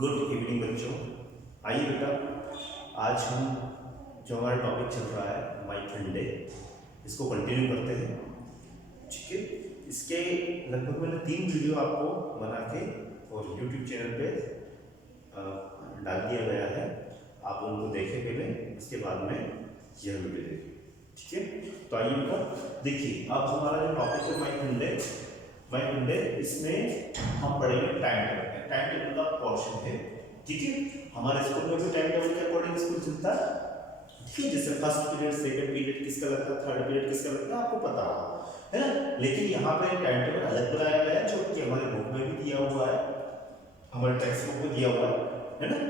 Good evening बच्चों। आइए बेटा, आज हम जो हमारा टॉपिक चल रहा है माई फंडे, इसको कंटिन्यू करते हैं। ठीक है, इसके लगभग मैंने 3 वीडियो आपको बना के और यूट्यूब चैनल पे डाल दिया गया है। आप उनको देखें पहले, उसके बाद में यह वीडियो देखें। ठीक है, तो आइए बेटा देखिए, अब हमारा जो टॉपिक है माई फंडे, इसमें हम पढ़ेंगे टाइम टेबल का पोर्शन है। ठीक है, हमारे स्कूल में भी टाइम टेबल के अकॉर्डिंग स्कूल चलता है। ठीक है, जैसे फर्स्ट पीरियड, सेकंड पीरियड किसका लगता है, थर्ड पीरियड किसका लगता है, आपको पता है ना। लेकिन यहाँ पे टाइम टेबल अलग बनाया गया है, जो कि हमारे बुक में भी दिया हुआ है, हमारे टेक्स्ट बुक में दिया हुआ है ना।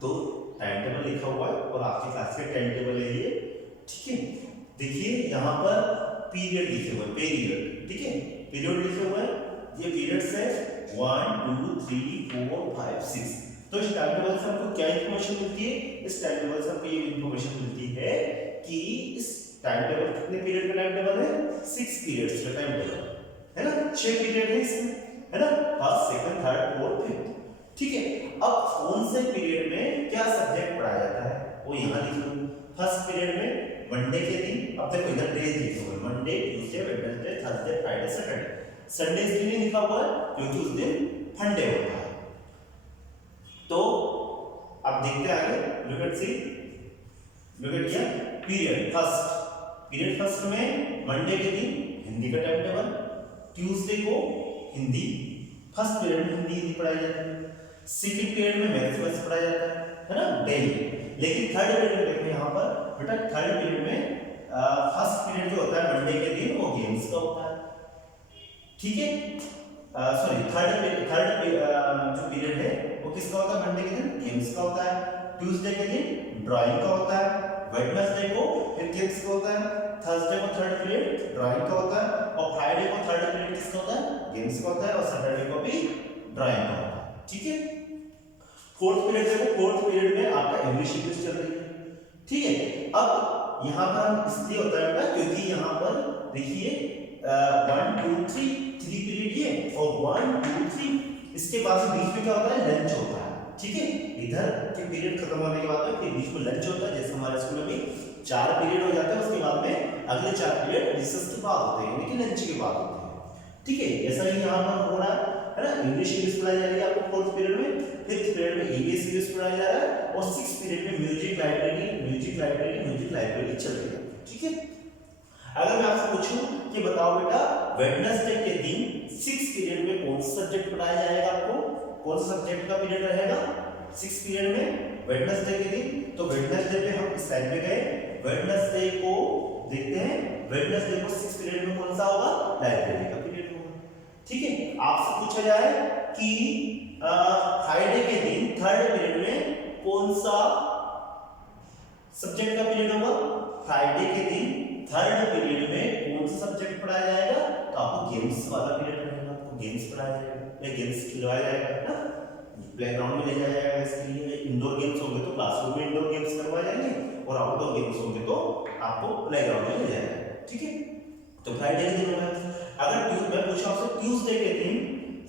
तो टाइम टेबल लिखा हुआ है और आपकी क्लास का टाइम टेबल है ये। ठीक है, देखिए यहाँ पर पीरियड लिखे हुए, पीरियड, ठीक है, पीरियड लिखे हुए हैं। ये पीरियड्स है 1 2 3 4 5 6। तो इस टाइम टेबल से हमको क्या इंफॉर्मेशन मिलती है? इस टाइम टेबल से हमको ये इंफॉर्मेशन मिलती है कि इस टाइम टेबल कितने पीरियड का टाइम टेबल है? 6 पीरियड्स का टाइम टेबल है ना। 6 पीरियड है इसमें, है ना, first second third fourth fifth. ठीक है, अब कौन से पीरियड में क्या सब्जेक्ट पढ़ाया जाता है वो यहाँ लिख लो। फर्स्ट पीरियड में मंडे के दिन, अब देखो इधर डेज लिखे हुए, Monday Tuesday Wednesday Thursday Friday Saturday. Sunday इसलिए नहीं लिखा हुआ है क्योंकि उस दिन फंडे होता है। तो अब देखते हैं आगे, look at here period first में मंडे के दिन हिंदी का टाइम टेबल, ट्यूसडे को हिंदी, फर्स्ट पीरियड में हिंदी पढ़ाई जाती है, सेकंड पीरियड में मैथ्स पढ़ाया जाता है ना, डेली। लेकिन थर्ड पीरियड में देखो यहाँ पर बेटा, थर्ड पीरियड में फर्स्ट पीरियड जो होता है मंडे के दिन वो गेम्स का होता है। ठीक है, सॉरी थर्ड जो पीरियड है वो किसका होता है? मंडे के दिन गेम्स का होता है, ट्यूसडे के दिन ड्राइंग का होता है, वेडनेसडे को फिर गेम्स का होता है, थर्सडे को थर्ड पीरियड ड्राइंग का होता है, और फ्राइडे को थर्ड पीरियड किसका होता है? गेम्स का होता है, और सैटरडे को भी ड्राइंग का होता है। ठीक है, फोर्थ पीरियड देखो, फोर्थ पीरियड में आपका इंग्लिश चल रही है। ठीक है, अब यहाँ पर इसलिए होता है बेटा क्योंकि यहाँ पर देखिए 1 2 3 पीरियड ये, और 1 2 3 इसके बाद बीच में क्या होता है? लंच होता है। ठीक है, इधर के पीरियड खत्म होने के बाद में फिर बीच में लंच होता है। जैसे हमारे स्कूल में भी 4 पीरियड हो जाते हैं, उसके बाद में अगले 4 पीरियड रिसेस के बाद होते हैं, यानी कि लंच के बाद होते हैं। ठीक है, ऐसा ही यहाँ पर हो रहा है ना। इंग्लिश पढ़ाई जा रही है आपको फोर्थ पीरियड में, फिफ्थ पीरियड में ईवीएस पढ़ाया जा रहा है, और सिक्स्थ पीरियड में म्यूजिक लाइब्रेरी चल रही है। ठीक है, अगर मैं आपसे पूछूं कि बताओ बेटा, वेडनेसडे के दिन 6 पीरियड में कौन सा सब्जेक्ट पढ़ाया जाएगा आपको? कौन सा सब्जेक्ट का पीरियड रहेगा 6 पीरियड में वेडनेसडे के दिन? तो वेडनेसडे पे हम इस साइड पे गए, वेडनेसडे को देखते हैं। वेडनेसडे को 6 पीरियड में कौन सा होगा? लाइब्रेरी का पीरियड होगा। ठीक है, आपसे पूछा जाए कि फ्राइडे के दिन थर्ड पीरियड में कौन सा सब्जेक्ट का पीरियड होगा? फ्राइडे के दिन थर्ड पीरियड में कौन सा सब्जेक्ट पढ़ाया जाएगा? तो आपको गेम्स वाला पीरियड रहेगा, आपको गेम्स पढ़ाया जाएगा या गेम्स खिलवाया जाएगा ना, प्लेग्राउंड में ले जाया जाएगा। इसके लिए इंडोर गेम्स होंगे तो क्लासरूम में इंडोर गेम्स करवाए जाएंगे, और आउटडोर गेम्स होंगे तो आपको प्लेग्राउंड में ले जाया जाएगा। ठीक है, तो फ्राइडे के दिन होगा। अगर मैं पूछूं आपसे ट्यूसडे के दिन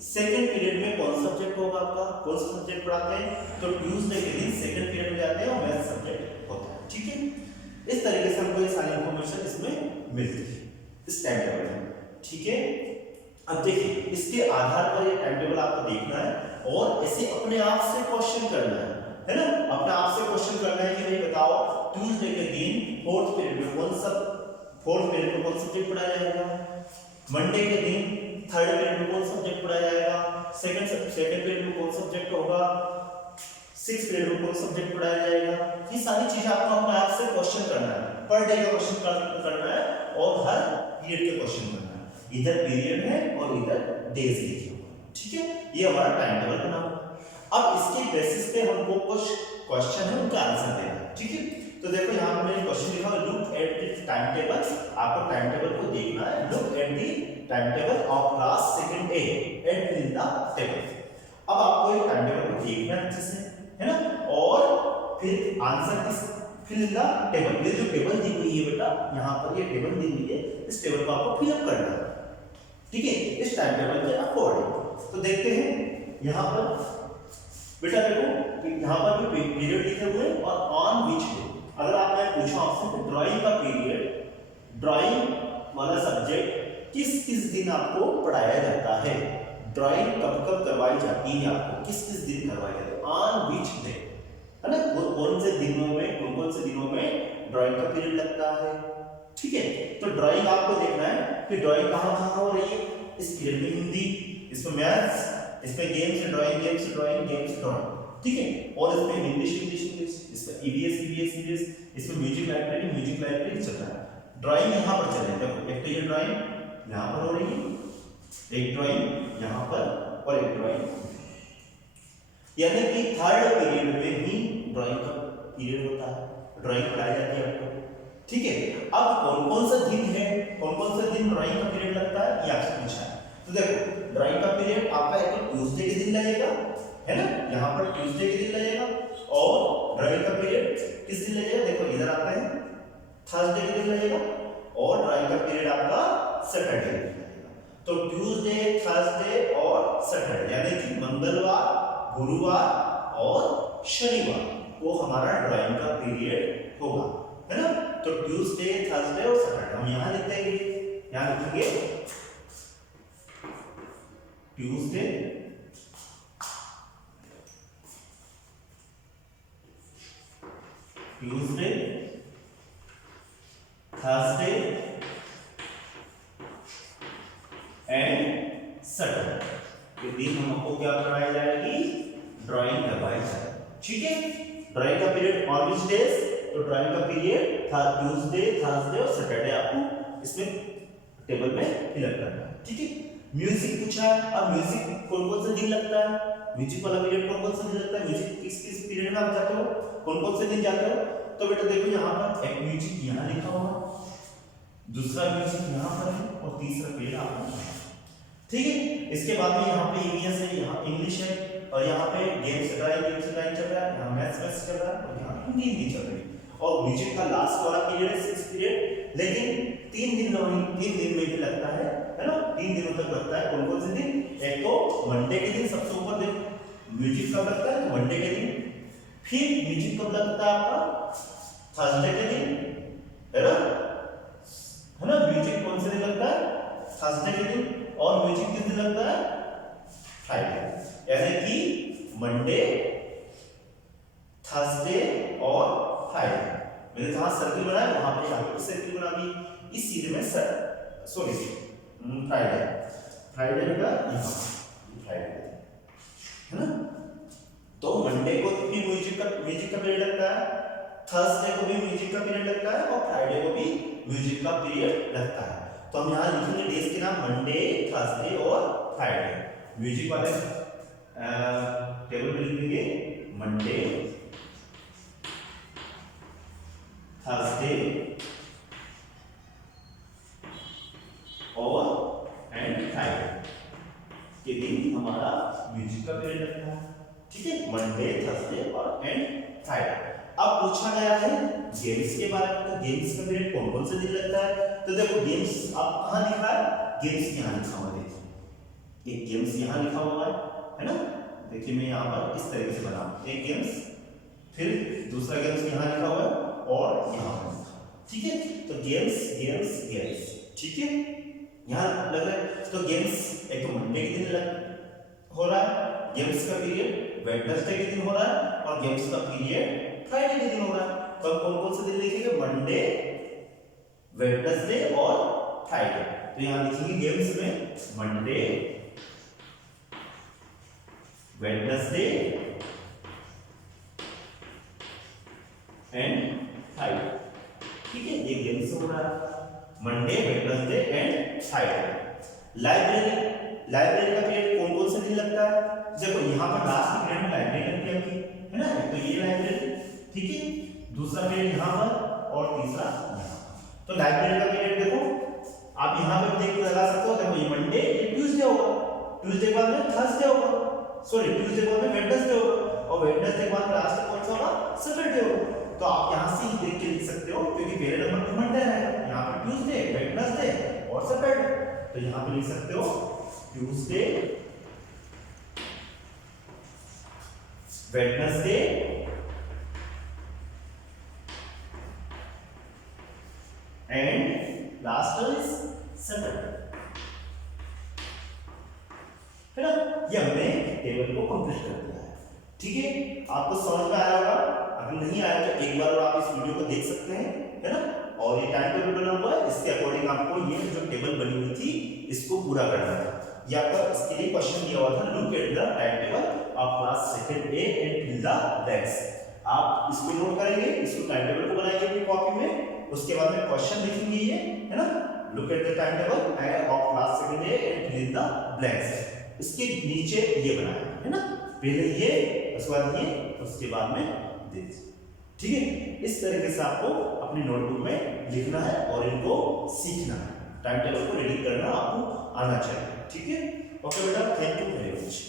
सेकंड पीरियड में कौन सा सब्जेक्ट होगा आपका? कौन सा सब्जेक्ट पढ़ाते हैं? तो ट्यूसडे के दिन सेकंड पीरियड में जाते हैं और मैथ्स सब्जेक्ट होता है। ठीक है, इस तरीके से हमको ये सारी इंफॉर्मेशन इसमें मिलती है इस टाइम टेबल में। ठीक है, अब देखिए इसके आधार पर ये टाइम टेबल आपको देखना है और ऐसे अपने आप से क्वेश्चन करना है ना। अपने आप से क्वेश्चन करना है कि भाई बताओ, ट्यूसडे के दिन फोर्थ पीरियड में कौन सा सब्जेक्ट पढ़ाया जाएगा? मंडे के दिन थर्ड पीरियड में कौन सा सब्जेक्ट पढ़ाया जाएगा? सेकंड पीरियड में कौन सा सब्जेक्ट होगा? सिक्स पीरियड में कौन सब्जेक्ट पढ़ाया जाएगा? ये सारी चीजें आपको अपने आप से क्वेश्चन करना है, पर डे का क्वेश्चन करना है और हर पीरियड के क्वेश्चन करना है। इधर पीरियड है और इधर डेज लिखे हुए हैं। ठीक है, ये हमारा टाइम टेबल बना हुआ। अब इसके बेसिस पे हमको कुछ क्वेश्चन है उनका आंसर देना है। ठीक है, तो देखो यहाँ पर मैंने क्वेश्चन लिखा है, look at the time table. आपको टाइम टेबल को देखना है, look at the time table of class second A at in the table. अब आपको ये टाइम टेबल को देखना है अच्छे से, है ना, और फिर आंसर इस फिल इन द टेबल। ये जो टेबल दी हुई है बेटा, यहाँ पर ये टेबल दी हुई है, इस टेबल को आपको फिल अप करना है। ठीक है, इस टाइम टेबल के अकॉर्डिंग। तो देखते हैं यहाँ पर बेटा देखो कि यहाँ पर भी पीरियड लिखे हुए हैं और ऑन विच डे। अगर आप मैं पूछूं आपसे कि ड्राइंग का पीरियड, ड्राइंग वाला सब्जेक्ट किस किस दिन आपको पढ़ाया जाता है, ड्राइंग कब कब करवाई जाती है, आपको किस किस दिन करवाई जाती है, ऑन विच डे, है ना, कौन से दिनों में, कौन से दिनों में ड्राइंग का पीरियड लगता है। ठीक है, तो ड्राइंग आपको देखना है कि ड्राइंग कहाँ कहाँ हो रही है। इस पीरियड में हिंदी, इसमें मैथ्स, इसमें games drawing, games drawing, games drawing, ठीक है, और इसमें इंग्लिश इंग्लिश इंग्लिश, इसमें ईवीएस ईवीएस ईवीएस, इसमें म्यूजिक लाइब्रेरी चल रहा है। ड्राइंग यहाँ पर चल रही है, देखो एक तो ये ड्राइंग यहाँ पर हो रही है, एक ड्राइंग यहाँ पर और एक ड्राइंग, यानी कि थर्ड पीरियड में ही ड्राइंग का पीरियड होता है, ड्राइंग पढ़ाई जाती है आपको। ठीक है, अब कौन कौन सा दिन है, कौन कौन सा दिन ड्राइंग का पीरियड लगता है, ये आपसे पूछा है। तो देखो ड्राइंग का पीरियड आपका एक तो ट्यूसडे के दिन लगेगा, है ना, यहाँ पर ट्यूसडे के दिन लगेगा, और ड्राइंग का पीरियड किस दिन लगेगा, देखो इधर आता है थर्सडे के दिन लगेगा, और ड्राइंग का पीरियड आपका सैटरडे के दिन लगेगा। तो ट्यूसडे, थर्सडे और सैटरडे, यानी कि मंगलवार, गुरुवार और शनिवार वो हमारा ड्राइंग का पीरियड होगा, है ना। तो ट्यूसडे, थर्सडे और सैटरडे हम यहाँ लिख देंगे, यहाँ लिखेंगे Tuesday, Tuesday, Thursday and Saturday, ये दिन हमको क्या करवाई जाएगी, ड्राइंग करवाई जाएगी। ठीक है, ड्राइंग का पीरियड ऑन विच डेज, तो ड्राइंग का पीरियड था ट्यूसडे, थर्सडे और सैटरडे, आपको इसमें टेबल में फिलअप करना है। ठीक है, म्यूजिक पूछा है, अब म्यूजिक कौन कौन से दिन लगता है, म्यूजिक वाला पीरियड कौन कौन से दिन लगता है, म्यूजिक किस किस पीरियड में आप जाते हो, कौन कौन से दिन जाते हो। तो बेटा देखो यहाँ पर एक म्यूजिक यहाँ लिखा हुआ, दूसरा म्यूजिक यहाँ पर है, और तीसरा पीरियड आपको। ठीक है, इसके बाद में यहाँ पे ईवीएस है, यहाँ इंग्लिश है, और यहाँ पे गेम्स ड्राइंग चल रहा है, यहाँ मैथ्स चल रहा है, और यहाँ हिंदी चल रही है। और म्यूजिक का लास्ट वाला पीरियड है 6 पीरियड, लेकिन 3 दिन में ही लगता है ना, 3 दिनों तक लगता है। कौन कौन से दिन, एक तो मंडे के दिन सबसे ऊपर दिन म्यूजिक कब लगता है, तो मंडे के दिन। फिर म्यूजिक कब लगता है आपका, थर्सडे के दिन, है ना, म्यूजिक कौन से दिन लगता है, थर्सडे के दिन, और म्यूजिक किस दिन लगता है, फ्राइडे, यानी कि मंडे, थर्सडे और फ्राइडे। मैंने जहां सर्किल बनाया वहां पे आपको सर्किल बना दी, इस सीधे में सॉरी फ्राइडे का यहाँ फ्राइडे, है ना। तो मंडे को भी म्यूजिक का पीरियड लगता है, थर्सडे को भी म्यूजिक का पीरियड लगता है, और फ्राइडे को भी म्यूजिक का पीरियड लगता है। तो हम यहाँ लिखेंगे डेज के नाम मंडे, थर्सडे और फ्राइडे। म्यूजिक वाले टेबल पे लिखेंगे मंडे, थर्सडे और फ्राइडे के दिन हमारा म्यूजिक का पीरियड लगता है। ठीक है, मंडे, थर्सडे और फ्राइडे। अब पूछा गया है गेम्स के बारे में, तो गेम्स का पीरियड कौन कौन से दिन लगता है। तो देखो गेम्स आप कहाँ लिखा है, गेम्स यहाँ लिखा हुआ, देखिए एक गेम्स यहाँ लिखा हुआ है ना, देखिए मैं यहाँ पर इस तरीके से बना, एक गेम्स, फिर दूसरा गेम्स यहाँ लिखा हुआ है, और यहाँ पर लिखा। ठीक है, तो गेम्स गेम्स गेम्स, ठीक है, यहाँ लग रहा है। तो गेम्स एक तो मंडे के दिन हो रहा है, गेम्स का पीरियड वेडनेसडे के दिन हो रहा है, और गेम्स का पीरियड फ्राइडे के दिन हो रहा है। तो कौन कौन से दिन लिखेंगे, मंडे, वेडनेसडे और फ्राइडे। तो यहाँ लिखेंगे गेम्स में मंडे, वेडनेसडे एंड फ्राइडे। ठीक है, ये गेम्स हो रहा है Monday, Wednesday and Friday. Library का पीरियड कौन कौन से दिन लगता है, देखो यहाँ पर लास्ट पीरियड में लाइब्रेरी लगती है आपकी, है ना, तो ये लाइब्रेरी, ठीक है, दूसरा पीरियड यहाँ पर और तीसरा यहाँ। तो लाइब्रेरी का पीरियड देखो आप यहाँ पे देख लगा सकते हो, देखो ये मंडे, ये ट्यूसडे होगा, ट्यूसडे के बाद में थर्सडे होगा, सॉरी ट्यूसडे के बाद में वेडनेसडे होगा, और वेडनेसडे के बाद लास्ट कौन सा होगा, सैटरडे होगा। तो आप यहाँ से ही देख के लिख सकते हो, क्योंकि पहले नंबर पे मंडे है, यहाँ पर ट्यूसडे, वेडनेसडे और सैटरडे। तो यहाँ पे लिख सकते हो Tuesday, Wednesday and last is Saturday, है ना। ये हमने टेबल को कंप्लीट कर दिया है, ठीक है। आपको समझ में आया होगा, अगर नहीं आया तो एक बार और आप इस वीडियो को देख सकते हैं, है ना। और ये टाइम टेबल बना हुआ है, इसके अकॉर्डिंग आपको ये जो टेबल बनी हुई थी इसको पूरा करना है। ये आपका इसके लिए क्वेश्चन दिया हुआ था, look at the time table of class second A and fill the blanks. आप इसको नोट करेंगे, इसको टाइम टेबल को बनाएंगे अपनी कॉपी में, उसके बाद में क्वेश्चन लिखेंगे ये, है ना। Look at the time table of class second A and fill the blanks. इसके नीचे ये बनाया है ना, पहले ये, उसके बाद ये, उसके बाद में दिस, ठीक है। इस तरीके से आपको अपनी नोटबुक में लिखना है और इनको सीखना है। टाइम टेबल को रेडी करना आपको आना चाहिए, ठीक है। ओके बेटा, थैंक यू वेरी मच।